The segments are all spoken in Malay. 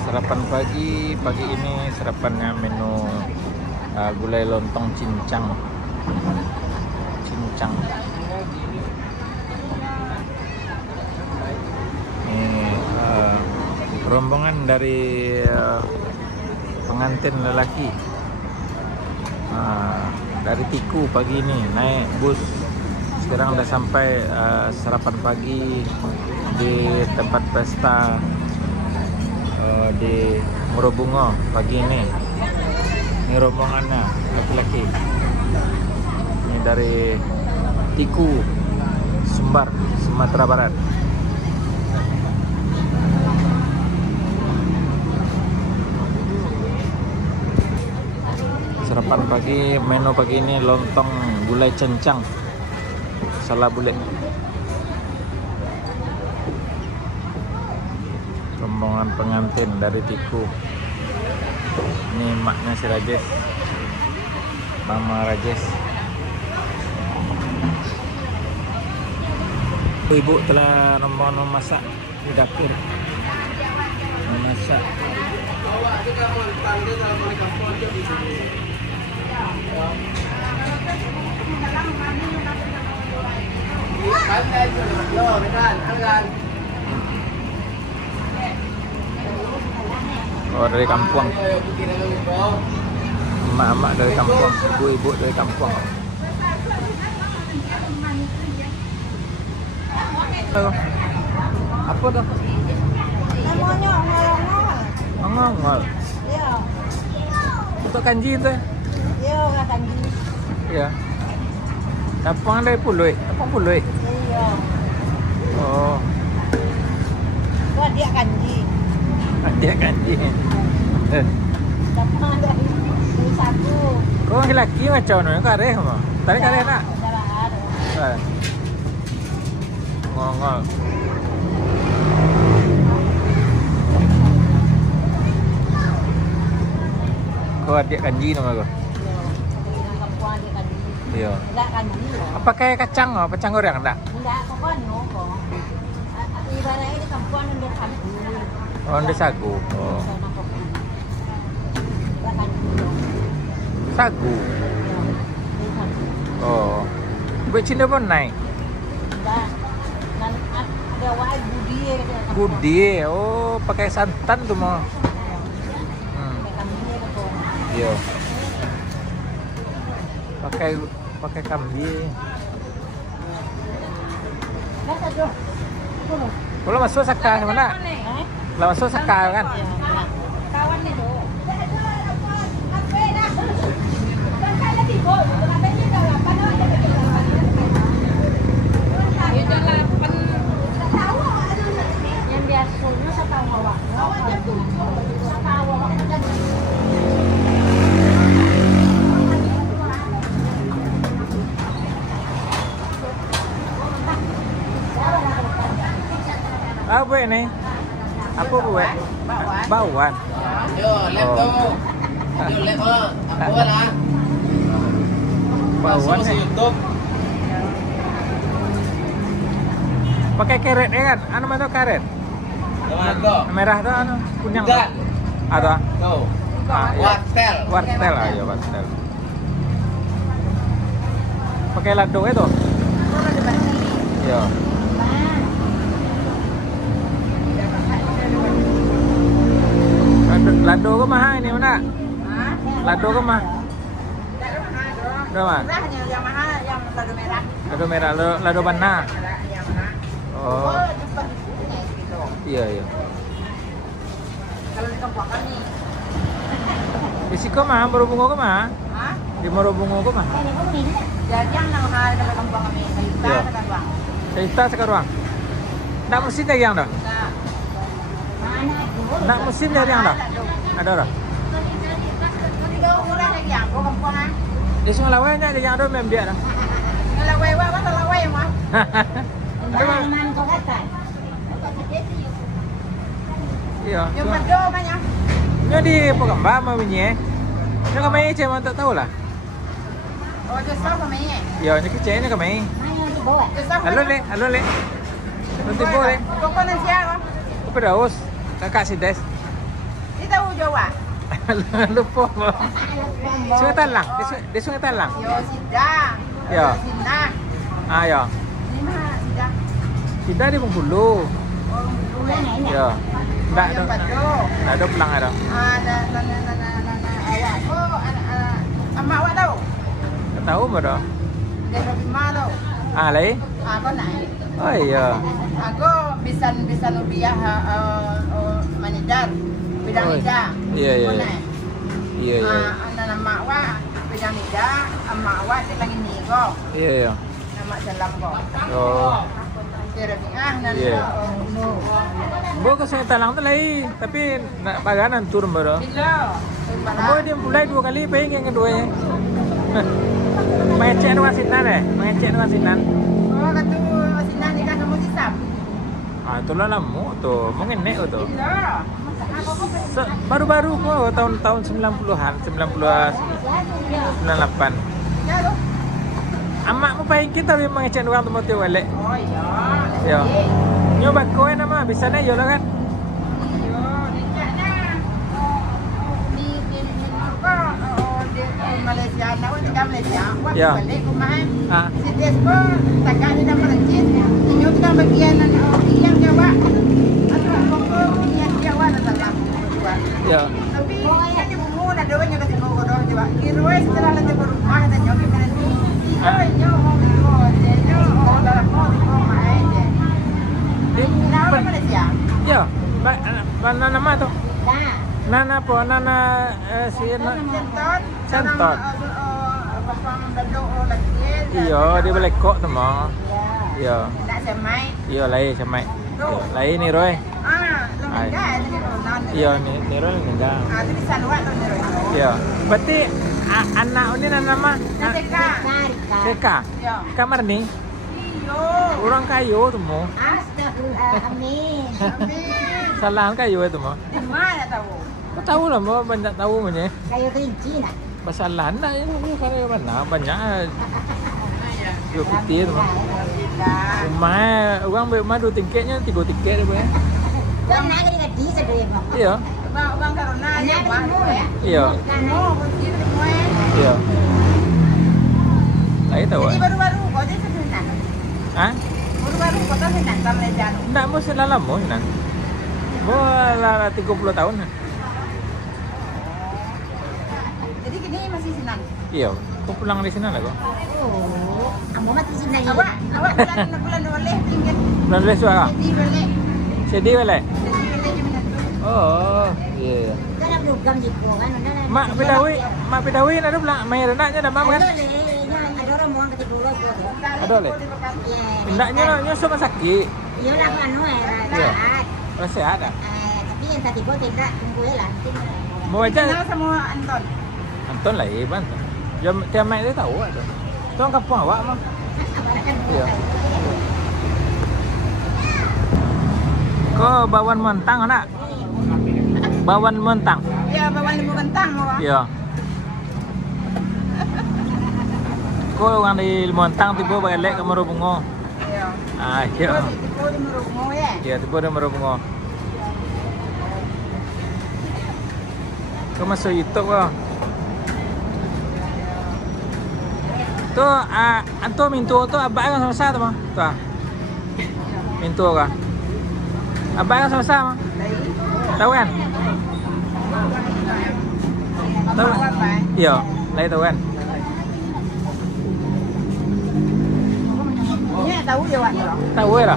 Sarapan pagi ini sarapannya menu gulai lontong cincang. Ini rombongan dari pengantin lelaki dari Tiku pagi ini naik bus. Sekarang udah sampai sarapan pagi di tempat pesta di Morobungo pagi ini. Ini rombongannya laki-laki. Ini dari Tiku, Sumbar, Sumatera Barat. Sarapan pagi, menu pagi ini lontong gulai cencang. Salah bulet. Rombongan pengantin dari Tiku. Ini maknya si Rajes, Mama Rajes. Ibu telah rombongan memasak di dapur, memasak. Oh, dari kampung. Emak-emak dari kampung, ibu-ibu dari kampung. Apa tuh? Namanya Ngongol. Iya. Untuk kanji itu? Iya, nggak kanji. Iya. Kampung dari Puluh. Kampung Puluh. Iya. Oh, Buat dia kanji. dia kanji. Dapat dari satu. Kau laki-laki macam mana? Kau areh apa? Tadi kau areh nak? Salah. Ngongol. Kau adik kanji nama kau? Kampung dia kanji. Iya. Enggak kanji loh. Apa kayak kacang oh? Kacang goreng enggak? Enggak, pokoknya kok. Ibaratnya di kampung ada kanji. Oh, ada sagu. Oh. Enggak kanji. Sagu. Oh. Buat Cina pun naik. Enggak. Dan ada wae budi gitu. Budi. Oh, pakai santan tuh mau. Iya. Pakai kambing. Kalau masuk saka mana? Kalau masuk saka kan? Kawan itu. Yang biasanya saya tahu awak. Apa ini? Apa buat? Bawang. Yo, lihat tuh. Yo, lihat tuh. Apa lah? Bawang Masuk YouTube. Pakai karet ya kan? Anu mana karet? Ada. Merah tuh anu kunyang. Enggak. Ada. Tuh. Iya. Wartel. Wartel aja wartel. Pakai lado itu? Iya. Lado ke mah ini mana? Lado ke mah? Berapa? Yang mahal yang lado merah. Lado merah, lado mana? Oh, iya iya. Kalau di kampung kami. Di siko mah, Morobungo ke mah? Hah? Di Morobungo ke mah? Jadi yang mahal dari kampung kami. Iya. Kita sekarang. Cerita sekarang. Nak mesin dari yang dah? Mana itu? Nak mesin dari yang dah? Ada dah? Tiga orang lagi yang kampung kan. Di Sungai Lawainya ada yang ada membiak dah. Lawai apa lawai mah? Mana kau kata? Iya. Yang berdoa banyak. Ini di Pekambah mau bunyi. Ini kami cuma tak tahu lah. Oh, itu sama kami. Iya, ini kecil ini kami. Mana itu bawa? Halo le. Nanti boleh. Pokoknya siapa? Apa daus? Kakak si Des. Dia tahu Jawa. Lupa. Sungai Talang. Di Sungai Talang. Yo sidang. Ya. Sinak. Ah ya. Ini mah sidang. Kita di Bengkulu. Orang dulu ini. Ya. Enggak Yang ada. Bado. Enggak ada pulang ada. Ada awak. Oh, amak awak tahu. Tak tahu pada. Dia Bima tahu. Ah lain. Aku naik. Oh iya. Aku bisa rupiah manidar. Bidang Oh, ida. iya, iya, Aku iya. naik. Iya iya. Anak nama awak bidang ida, amak awak dia lagi ni kok. Iya iya. Nama dalam kok. Oh. Dia Rabiah dan Iya. no. Bo ke Sungai Talang tu lain, tapi nak paganan turun pada. Bila. Bo dia mulai 2 kali pengen yang kedua. Mengecek dengan sinan mengecek dengan sinan. Oh, kata sinan ni kan kamu sisap. Ah itulah lama tu, mengenek tu. Bila. Baru-baru kok tahun-tahun 90-an, 98. Ya tu. Amak mu paling kita tapi mengecek orang tu motor balik. Oh iya. Ya. Nyo bakoi nama bisa na yo lah kan. Yo, ni nak. Ni apa? Di Malaysia, nak tinggal Malaysia. Wah, Ya. balik rumah. Ah. Si Despo takkan di dalam masjid. Ini kita bagian yang Jawa. Atau pokok yang Jawa dalam. Ya. Tapi ini bumbu nak doa nyo kasi ko doa Jawa. Kiroi setelah lantai berumah dan nyo kita nanti. Iya, nyo mau nyo dalam mau main je. Nah, apa Malaysia? Ya. Mana nama tu? Dah. Nana apa? Nana si Senton. Senton. Bapang dado lagi. Iya, dia balik kok tu mah. Ya. Ya. Nak semai. Iya lain sama. Lain ni Roy. Lembaga ni kan. Iya ni Roy enggak. Tu di Sanwa tu ni. Ya. Berarti anak ini nama Nateka. Seka. Ya. Kamar ni Iyo. orang kayu tu mo. Astagfirullah. Amin. Amin. Salah kayu tu mo. Di mana tahu? Kau tahu lah mo banyak tahu mo ni. Kayu kelinci nak. Masalah nak ini kayu mana banyak. Yo putih tu mo. Rumah orang rumah 2 tiketnya 3 tiket dia boleh. Bang nak kena di sedih bang. Iya. Bang karena ni bang. Iya. Kano begitu semua. Iya. Lain tahu. Jadi baru-baru kau je sedih nak. Hah? Baru-baru kau tahu sedih nak Malaysia. Enggak mau selalam mo nan. Mo lah 30 tahun. Jadi kini masih senang. Iya. Kau pulang di sini lah kau. Oh, ambo mati senang. Awak bulan boleh tinggal. Bulan belas suara. Jadi boleh. Sedih balik. Jadi boleh je menentu. Oh, iya. Kan ada program gitu kan. Mak Pidawi ada pulang main renaknya dah mam kan? Ada orang mau ketik dulu tu. Ada le. Hendaknya nyo sama sakit. Iya lah anu sehat. Masih sehat dah. Tapi yang tadi kau tidak tunggu ya lah. Mau aja Kenal sama Anton. Anton lah Iban. Jam tiap mai dia tahu ada. Tu orang kampung awak mah. Iya. Kau bawan mentang nak? Bawan mentang. Ya, bawa limau kentang mau. Iya. Kau orang di Montang tiba balik ke Marubungo. Iya. Ah, iya. Kau di Marubungo ya. Iya, tiba di Marubungo. Kau masuk YouTube kau. Tu, anto mintu tu abang kan sama-sama tu mah. Tu ah. Mintu kah? Abang kan sama-sama. Tahu kan? Tahu. Iya, lai tahu kan? Ini tahu dia wak. Tahu lah.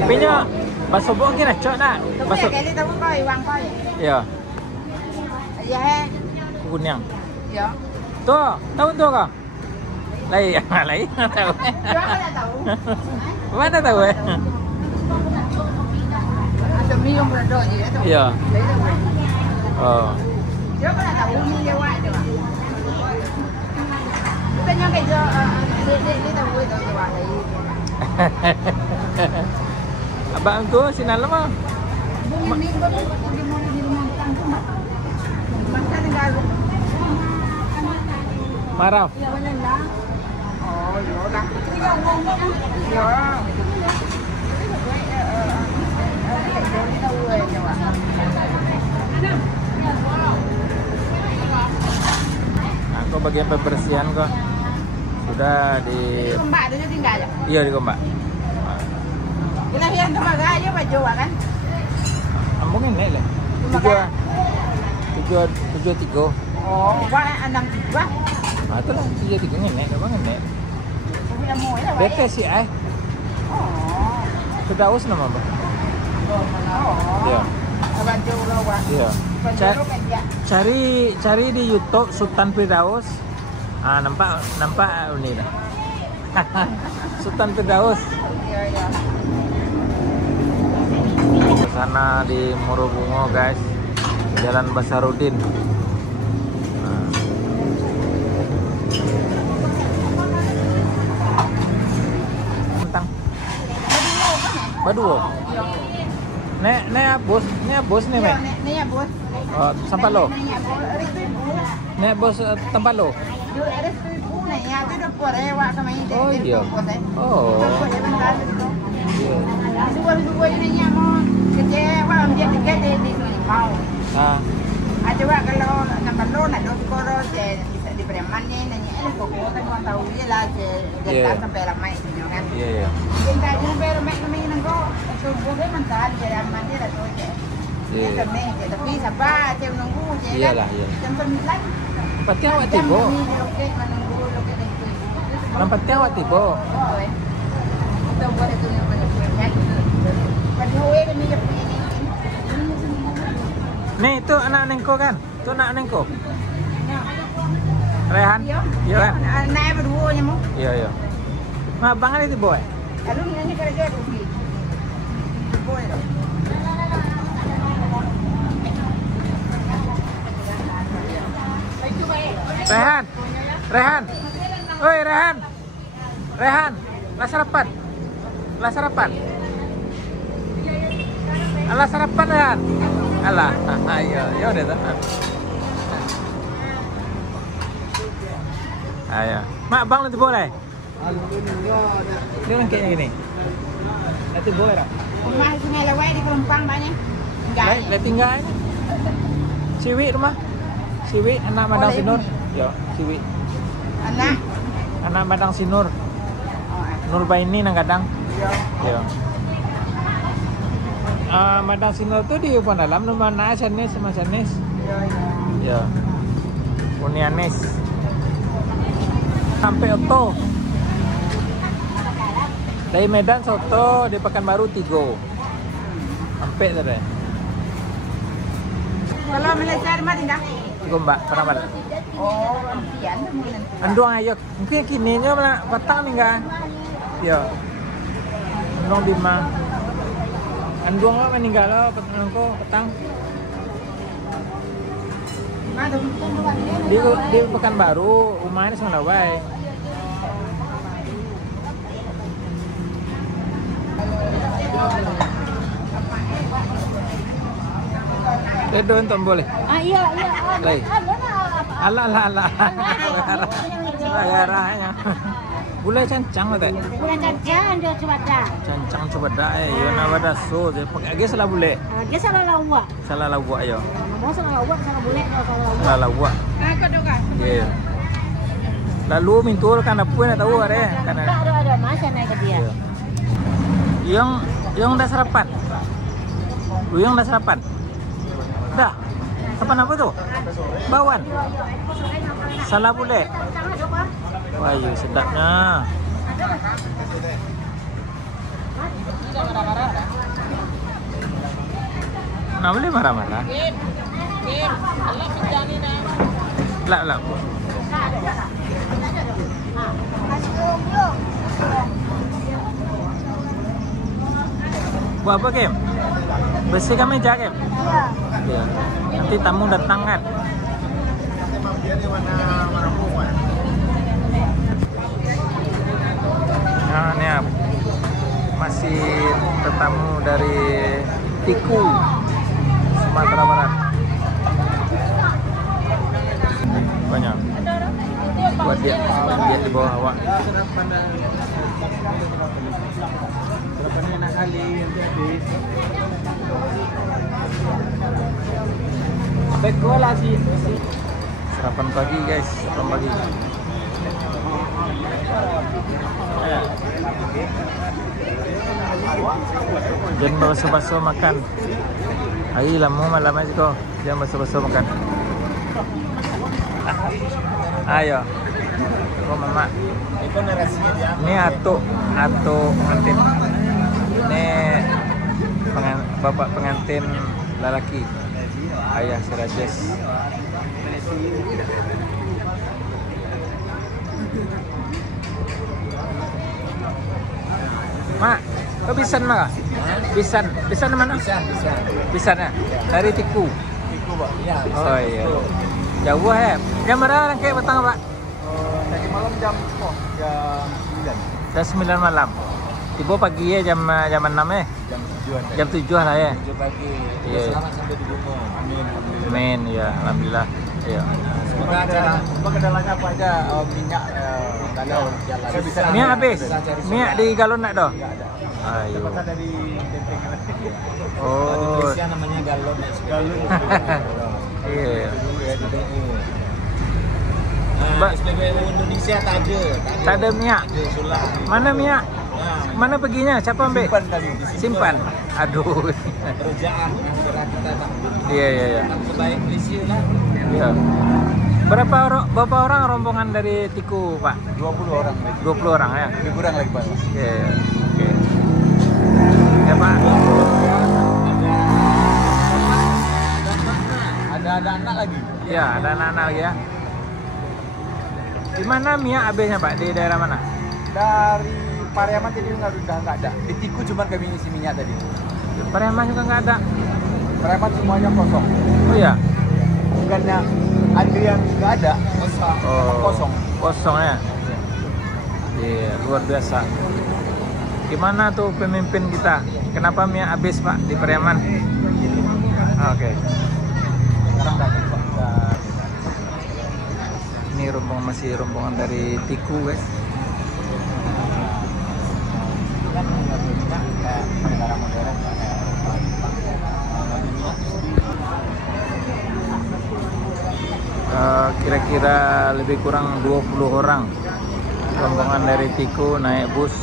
Tapi nya bakso bok kira cok nak. Bakso kali tahu kau iwang kau. Iya, Ya he. kunyang. Ya. Tu, tahu tu kau? Lai, lai tahu. Dia kan tahu. Mana tahu eh? Ada minum berado je tu. Iya. Oh. Dia kan tahu ni dia wak je. Tanya ke dia dia tahu itu dia wak lagi. Abang tu sinan lama. Bumi minggu tu dia mau di rumah tangga mak. Makan enggak. Marah. Ya benar lah. Oh, yo dah. Ya ngomong. Ya. Ini tahu coba. Aku bagian pembersihan kok sudah di Kombak itu tinggal aja. iya di Gombak. Kita hian cuma aja baju kan. Ambung ini lah. Tujuh tiga. Oh, wah anak juga. Ah tu lah tujuh tiga ini, apa ini? Tapi dah mau ya. Bete sih Oh. Firdaus nama apa? Oh. Iya. Baju lo wah. Iya. Baju kan dia. Cari di YouTube Sultan Firdaus. Ah nampak ini dah. Sultan Firdaus. Iya iya. Ke sana di Morobungo guys. Jalan Basarudin. Tentang Baduo. Nek bos nih, Mek. Ni ya bos. Oh, sampai lo. Ni ya bos. Nek bos tempat lo. Yo eres tu ibu na ya, tu dah por ewa sama ini. Oh, iya. Oh. Iya. Subuh ini nya mo. Kecewa dia tiket di mau. Ah, Aja wa kalau nampak lo na dos koro je bisa di premannya nanya ini kok kan tahu dia lah je Iya. dia sampai ramai gitu kan. iya iya. Kita aja sampai ramai kami nang ko. Subuh dia mentar je ramai dia dah tu je. Iya. Tapi sabar je menunggu je kan. Iyalah, iya. Jam 9. Pati awak tiba. Nampak awak tiba. Kita buat itu yang banyak. Pada we kan dia punya ini. Nih, itu anak nengko kan? Itu anak nengko. Rehan? Iya kan? Naik berdua nya mau. Iya iya. Nah, abang ada tiba. Lalu ini kerja rugi. Boy. Rehan. Oi, Rehan. Lah sarapan. Alah sarapan, Rehan. Alah, ayo, ya udah tuh. Ayo. Mak, bang nanti boleh? Dia orang kayaknya gini. Nanti boleh tak? Rumah sungai lewai di Kelempang banyak. Enggak. Lah tinggal aja. Siwi rumah. Siwi anak Madang lah, Sinur. ibu Yo, Siwi. Anak. Madang Sinur. Nur Baini nang kadang. Yo. Madang Sinur tuh di Upon Dalam nomor mana Sanes sama Sanes. Yo. Unianes. Sampai Oto. Dari Medan Soto, di Pekanbaru Tigo. Sampai tadi. Kalau Malaysia rumah tinggal. Tigo Mbak, pernah balik. Oh, ampian mungkin. Anduang ayo, mungkin kini nya petang nih kan? Yo. Anduang Bima. Anduang lo meninggal lo petang. Di Pekanbaru, rumahnya sama Lawai. Dedon tuh boleh. Iya. Lai. Alah. Bayarnya. Gulai cancang lah teh. Bulan cancang dia coba dah. Cancang coba dah. Yo nawada so. Pakai lagi salah bule. Dia salah lawa. Salah lawak yo. Mau salah lawa, salah bule, salah lawa. Salah lawak. Kau doga. Iya. Lalu mintul kan apa yang tahu ada karena. Ada masa naik ke dia. Yang udah sarapan. Yang udah sarapan. Dah. Sarapan apa tuh? Bawan. Salah bule. Wah, iya sedapnya. Nah, boleh marah-marah. Lah. Buat apa, Kim? Bersihkan meja, Kim? Iya. Nanti tamu datang kan? Nah, ini masih tetamu dari Tiku, Sumatera Barat. Banyak. Buat dia di bawah awak. Sarapannya enak kali, nanti habis. Sekolah sih. Sarapan pagi guys, sarapan pagi. Jangan basuh-basuh makan. Hari lama malam aja kau. Jangan basuh-basuh makan. Ayo. Oh mama. Ini atu pengantin. Ini bapak pengantin lelaki. Ayah si Rajes. Mak, kau bisan mak? Bisan mana? Bisan ya? Dari Tiku. Tiku, Pak. Ya. Oh iya. Jauh ya? Jam berapa orang kayak petang Pak? Tadi malam jam 9. Jam 9 malam. Tiba pagi ya jam 6 ya? Jam 7. Jam 7 lah ya? 7 pagi. Iya. Selamat sampai di rumah. Amin. Alhamdulillah. Amin ya, alhamdulillah. Iya. Semoga kendalanya apa aja? Minyak galon jalan. Saya bisa Minyak habis? Minyak di galon nak dah? Enggak ada. Ayo. Dapat dari Depeng. Oh. Indonesia namanya galon. Galon. Iya. Dulu ya di DE. Mbak. SPBU Indonesia tak ada. Tak ada minyak. Ada solar. Mana minyak? Mana perginya? Siapa ambil? Simpan tadi. Simpan. Aduh. Kerjaan kita tak. Iya. Terbaik Malaysia lah. Iya. Berapa orang rombongan dari Tiku, Pak? 20 orang lagi. 20 orang ya? Lebih kurang lagi, Pak. Oke. Oke. Ya, Pak. Ada anak lagi. Iya, ada anak-anak lagi ya. Di mana minyak habisnya, Pak? Di daerah mana? Dari Pariaman tadi udah nggak ada. Di Tiku cuma kami isi minyak tadi. Pariaman juga nggak ada. Pariaman semuanya kosong. Oh iya. Bukannya antrian nggak ada, Oh, kosong. Kosong ya. Iya, luar biasa. Gimana tuh pemimpin kita? Kenapa minyak habis, Pak, di Pariaman? Oke. Sekarang nggak ada, Pak. Ini masih rombongan dari Tiku, guys. Kan nggak minyak kayak negara modern. Kira-kira lebih kurang 20 orang rombongan dari Tiku naik bus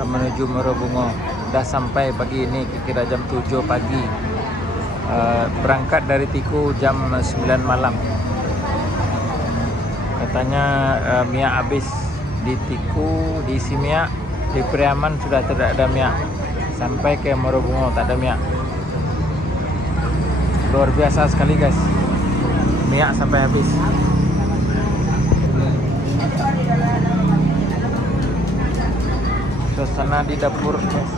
menuju Merobungo. Udah sampai pagi ini kira jam 7 pagi. Berangkat dari Tiku jam 9 malam. Katanya minyak habis di Tiku, diisi minyak. Di Pariaman sudah tidak ada minyak. Sampai ke Merobungo tak ada minyak. Luar biasa sekali, guys. Minyak sampai habis. Suasana di dapur, guys.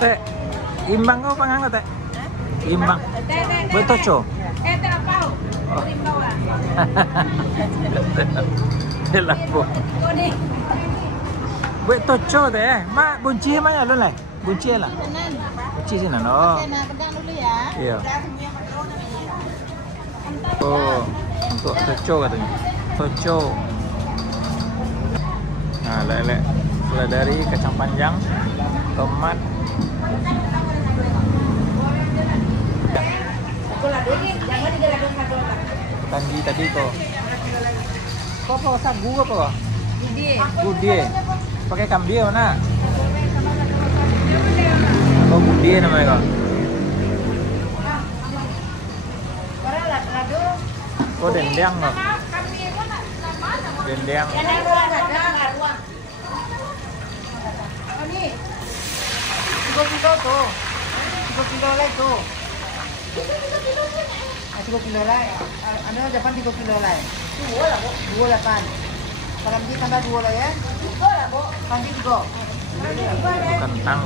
Teh, imbang kau pangang teh? Imbang. Betul co. Lampu. Buat toco teh, mak bunci mana lu lah? Bunci lah. Bunci sini no. Iya. Oh, untuk toco katanya. Toco. Nah, lele. Dari kacang panjang, tomat. Tanggi tadi kok. Kok apa sagu apa? Gudie. Pakai kambing mana? Oh, gudie namanya kok. Oh, dendeng kok. Dendeng. 3 kilo tuh. 3 kilo lah itu. 3 kilo lah. Ano Japan 3 kilo lah. 2.8. Kalau di tambah 2 lah ya. 3 lah, Bu. Kanji 3. Kentang.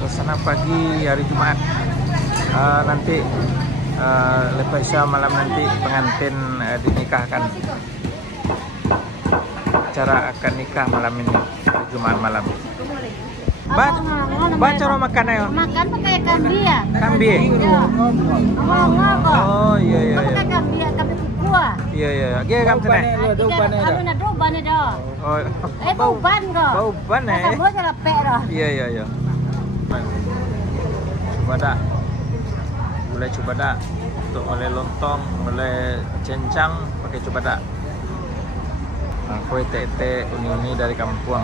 Suasana pagi hari Jumat. Nanti lepas isya malam nanti pengantin dinikahkan. Acara akad nikah malam ini Jumat malam. Baca orang makan ayo. Makan pakai kambia. Kambing. Ya. Ngomong. Oh iya iya. Pakai kambia, kambing kukua. Iya iya. Dia kamu sana. Anu na do ban dah. Oh. Bau ban ko. Bau ban eh. Kamu jangan pe dah. Iya iya iya. Coba dah. Boleh coba dah. Untuk oleh lontong, oleh cencang pakai coba dah. Kue tete uni-uni dari kampung.